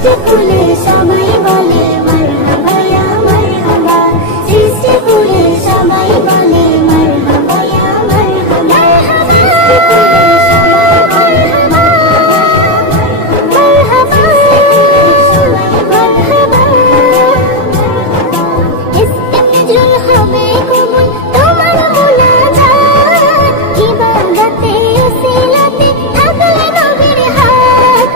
সৃষ্টিকুলে সবাই বলে মারহাবা ইয়া মারহাবা, সৃষ্টিকুলে সবাই বলে মারহাবা ইয়া মারহাবা, সৃষ্টিকুলে সবাই বলে মারহাবা, সৃষ্টিকুলে সবাই মারহাবা। ইস্তেফজুল হবে কবুল তোমার মুনাজাত, ইবাদতে উসিলাতে থাকলে নবীর হাত।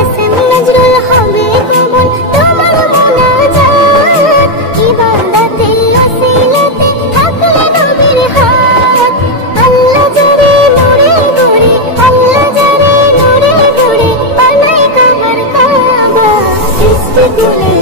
ইস্তেফজুল হবে কবুল তোমার মুনাজাত, ইবাদতে উসিলাতে থাকলে নবীর হাত। আল্লাহ যারে নূরে গড়ে, আল্লাহ যারে নূরে গড়ে বানায় কাবার কাবা, সৃষ্টিকুলে